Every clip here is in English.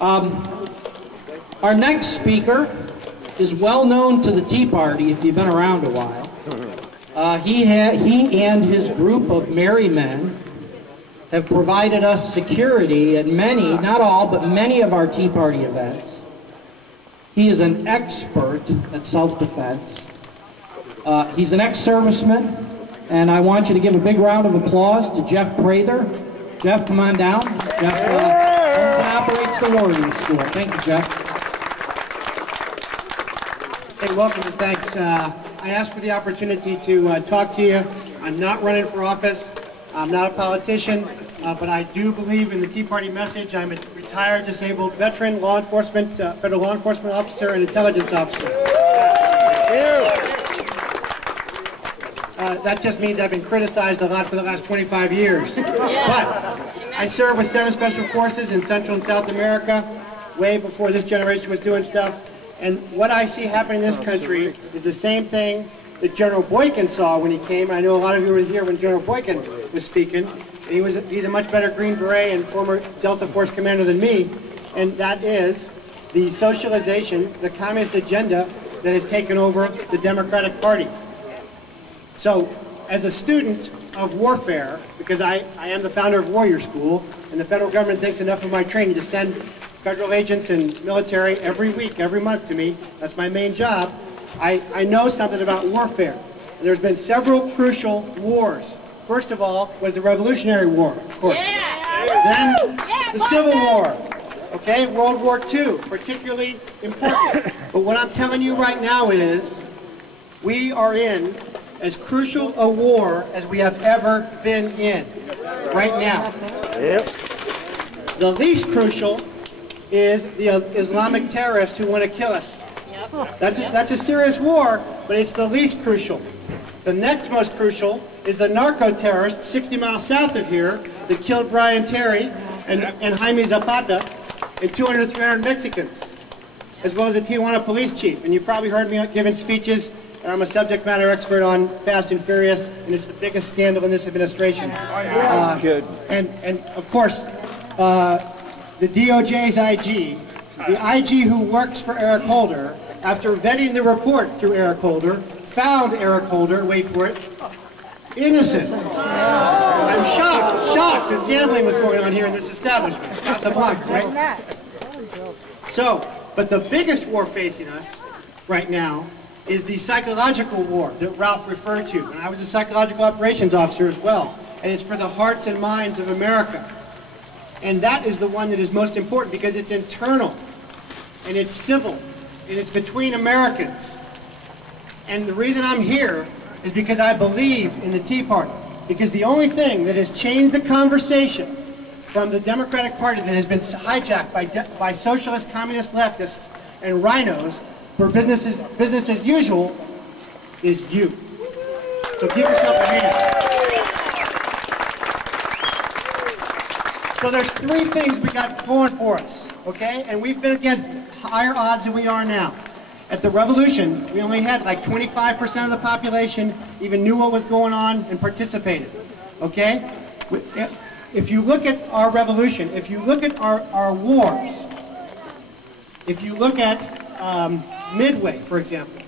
Our next speaker is well known to the Tea Party if you've been around a while. He and his group of merry men have provided us security at many, not all, but many of our Tea Party events. He is an expert at self-defense. He's an ex-serviceman, and I want you to give a big round of applause to Jeff Prather. Jeff, come on down. Jeff owns and operates the Warrior School. Thank you, Jeff. Hey, welcome and thanks. I asked for the opportunity to talk to you. I'm not running for office. I'm not a politician, but I do believe in the Tea Party message. I'm a retired disabled veteran, law enforcement, federal law enforcement officer, and intelligence officer. That just means I've been criticized a lot for the last 25 years. But I served with 7 Special Forces in Central and South America, way before this generation was doing stuff. And what I see happening in this country is the same thing that General Boykin saw when he came. I know a lot of you were here when General Boykin was speaking. And he's a much better Green Beret and former Delta Force commander than me. And that is the socialization, the communist agenda that has taken over the Democratic Party. So, as a student of warfare, because I am the founder of Warrior School, and the federal government thinks enough of my training to send federal agents and military every week, every month to me, that's my main job, I know something about warfare. And there's been several crucial wars. First of all was the Revolutionary War, of course. Then the Civil War, okay, World War II, particularly important. But what I'm telling you right now is, we are in as crucial a war as we have ever been in, right now. The least crucial is the Islamic terrorists who want to kill us. That's a serious war, but it's the least crucial. The next most crucial is the narco-terrorists 60 miles south of here that killed Brian Terry and Jaime Zapata and 200, 300 Mexicans, as well as the Tijuana police chief. And you probably heard me giving speeches. And I'm a subject matter expert on Fast and Furious, and it's the biggest scandal in this administration. And of course, the DOJ's IG, the IG who works for Eric Holder, after vetting the report through Eric Holder, found Eric Holder, wait for it, innocent. I'm shocked that gambling was going on here in this establishment. Casablanca, right? So, but the biggest war facing us right now is the psychological war that Ralph referred to. And I was a psychological operations officer as well. And it's for the hearts and minds of America. And that is the one that is most important because it's internal, and it's civil, and it's between Americans. And the reason I'm here is because I believe in the Tea Party. Because the only thing that has changed the conversation from the Democratic Party that has been hijacked by socialist, communist, leftists, and rhinos for business as usual is you. So give yourself a hand. So there's 3 things we got going for us, okay? And we've been against higher odds than we are now. At the Revolution, we only had like 25% of the population even knew what was going on and participated, okay? If you look at our revolution, if you look at our wars, if you look at Midway, for example,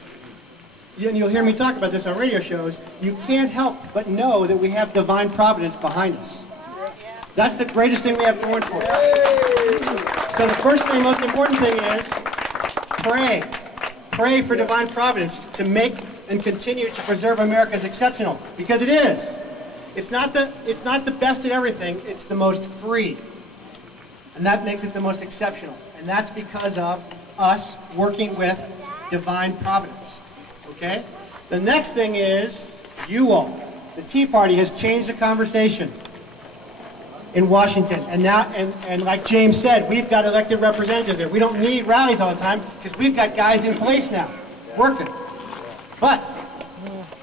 and you'll hear me talk about this on radio shows, you can't help but know that we have divine providence behind us. That's the greatest thing we have going for us. So the first thing, most important thing is pray. Pray for divine providence to make and continue to preserve America as exceptional, because it is. It's not the best at everything, it's the most free. And that makes it the most exceptional. And that's because of us working with divine providence, okay? The next thing is you all. The Tea Party has changed the conversation in Washington, and now, and like James said, we've got elected representatives there. We don't need rallies all the time because we've got guys in place now, working. But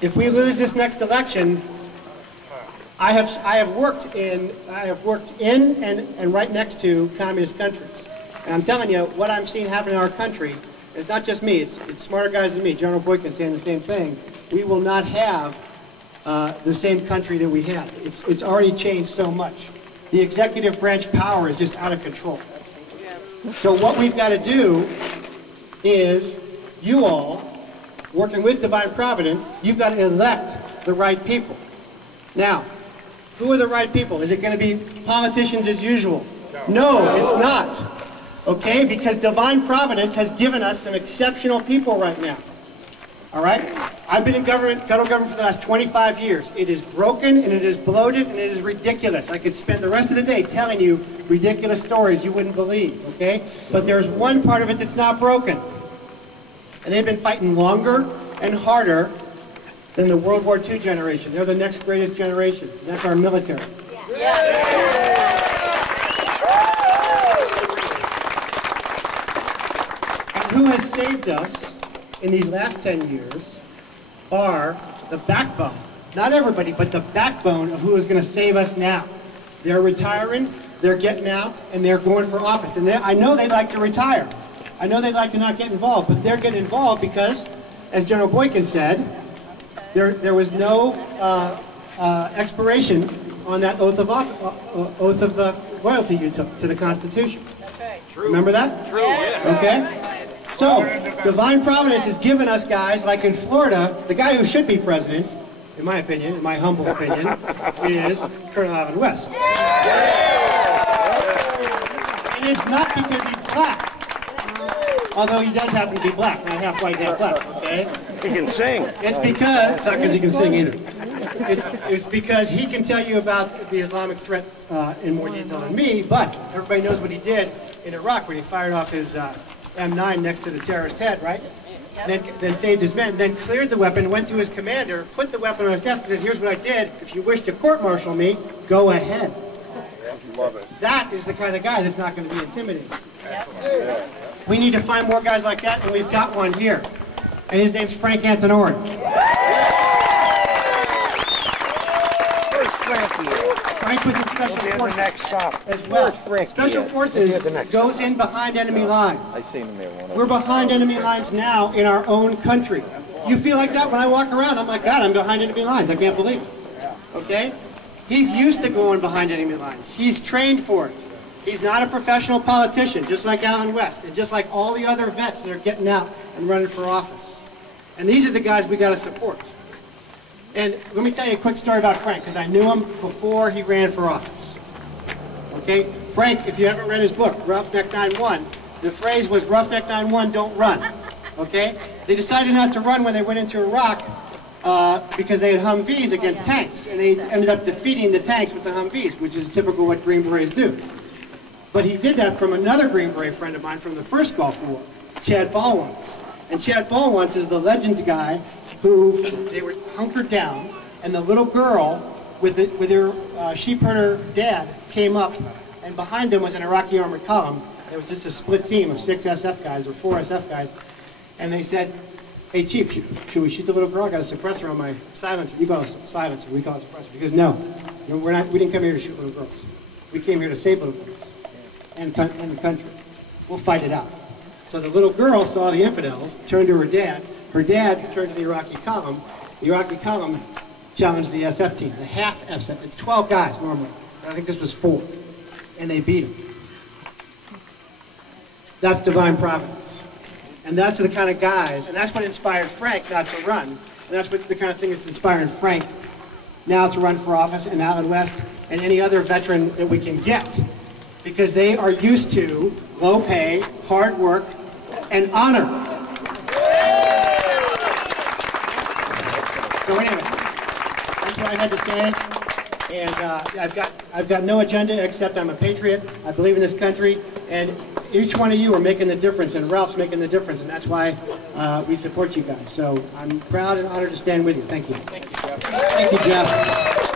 if we lose this next election, I have worked in and right next to communist countries. And I'm telling you, what I'm seeing happen in our country, it's not just me, it's smarter guys than me. General Boykin saying the same thing. We will not have the same country that we had. It's already changed so much. The executive branch power is just out of control. So what we've got to do is, you all, working with Divine Providence, you've got to elect the right people. Now, who are the right people? Is it going to be politicians as usual? No, it's not. Okay? Because Divine Providence has given us some exceptional people right now. All right? I've been in government, federal government for the last 25 years. It is broken, and it is bloated, and it is ridiculous. I could spend the rest of the day telling you ridiculous stories you wouldn't believe, okay? But there's one part of it that's not broken. And they've been fighting longer and harder than the World War II generation. They're the next greatest generation. And that's our military. And who has saved us in these last 10 years are the backbone. Not everybody, but the backbone of who is going to save us now. They're retiring, they're getting out, and they're going for office. And I know they'd like to retire. I know they'd like to not get involved, but they're getting involved because, as General Boykin said, there was no expiration on that oath of loyalty you took to the Constitution. That's right. True. Remember that? True. Yeah. Okay? So, Divine Providence has given us guys, like in Florida, the guy who should be president, in my opinion, in my humble opinion, is Colonel Alvin West. And it's not because he's black. Although he does happen to be black, not half white, half black, okay? He can sing. It's because, it's not because he can sing either. It's because he can tell you about the Islamic threat in more detail than me, but everybody knows what he did in Iraq when he fired off his M9 next to the terrorist head, right? Then saved his men, then cleared the weapon, went to his commander, put the weapon on his desk and said, here's what I did. If you wish to court-martial me, go ahead. That is the kind of guy that's not going to be intimidated. We need to find more guys like that, and we've got one here. And his name's Frank Antonori. Frank was in Special Forces as well. Special Forces goes in behind enemy lines. We're behind enemy lines now in our own country. You feel like that when I walk around? I'm like, God, I'm behind enemy lines. I can't believe it. Okay? He's used to going behind enemy lines. He's trained for it. He's not a professional politician, just like Alvin West, and just like all the other vets that are getting out and running for office. And these are the guys we got to support. And let me tell you a quick story about Frank, because I knew him before he ran for office. Okay? Frank, if you haven't read his book, Roughneck 9-1, the phrase was, Roughneck 9-1, don't run. Okay? They decided not to run when they went into Iraq because they had Humvees against tanks, and they ended up defeating the tanks with the Humvees, which is typical what Green Berets do. But he did that from another Green Beret friend of mine from the first Gulf War, Chad Ballwants. And Chad Ballwants is the legend guy who, they were hunkered down, and the little girl with her sheep herder dad came up, and behind them was an Iraqi armored column. There was just a split team of 6 SF guys or 4 SF guys, and they said, hey Chief, should we shoot the little girl? I got a suppressor on my silencer. You call it a silencer, we call it a suppressor. Because no, we didn't come here to shoot little girls. We came here to save little girls and the country. We'll fight it out. So the little girl saw the infidels, turned to her dad turned to the Iraqi column challenged the SF team, the half SF. It's 12 guys normally. I think this was 4. And they beat them. That's Divine Providence. And that's the kind of guys, and that's what inspired Frank not to run. And that's what the kind of thing that's inspiring Frank now to run for office, and Alvin West, and any other veteran that we can get. Because they are used to low pay, hard work, and honor. So anyway, that's what I had to say. And I've got no agenda except I'm a patriot. I believe in this country, and each one of you are making the difference, and Ralph's making the difference, and that's why we support you guys. So I'm proud and honored to stand with you. Thank you. Thank you, Jeff. Thank you, Jeff.